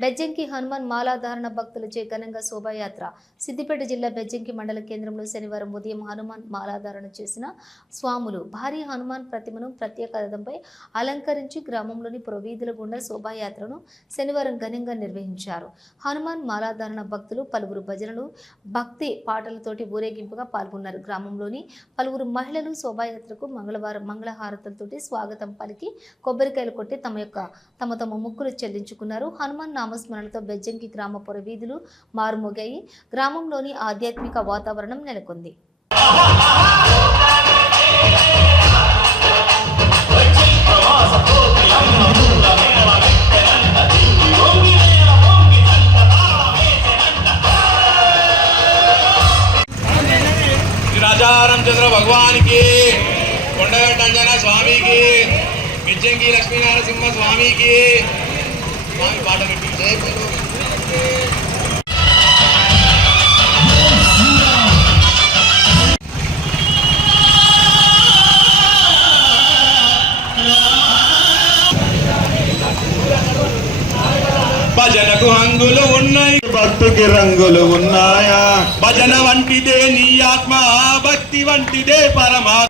బెజ్జంకి హనుమాన్ మాలాధారణ భక్తులచే ఘనంగా శోభాయాత్ర. సిద్దిపేట జిల్లా బెజ్జంకి మండల కేంద్రంలో శనివారం ఉదయం హనుమాన్ మాలాధారణ చేసిన స్వాములు భారీ హనుమాన్ ప్రతిమను ప్రత్యేక రథంపై అలంకరించి గ్రామంలోని పురవీధుల గుండా శోభాయాత్రను శనివారం ఘనంగా నిర్వహించారు. హనుమాన్ మాలాధారణ భక్తులు పలువురు భజనలు, భక్తి పాటలతోటి ఊరేగింపుగా పాల్గొన్నారు. గ్రామంలోని పలువురు మహిళలు శోభాయాత్రకు మంగళవారం మంగళహారతులతోటి స్వాగతం పలికి కొబ్బరికాయలు కొట్టి తమ మొక్కులు చెల్లించుకున్నారు. హనుమాన్ నామస్మరణతో బెజ్జంకి గ్రామ పురవీధులు మారుమోగాయి. గ్రామంలోని ఆధ్యాత్మిక వాతావరణం నెలకొంది. राजा रामचंद्र भगवान की, కొండగట్ట అంజనా స్వామి की, బెజ్జంకి లక్ష్మీ నరసింహ స్వామి की, స్వామి పాట పెట్టి జై బలో. భజనకు హంగులు ఉన్నాయి, భక్తికి రంగులు ఉన్నాయా? భజన వంటిదే నీ ఆత్మ, భక్తి వంటిదే పరమాత్మ.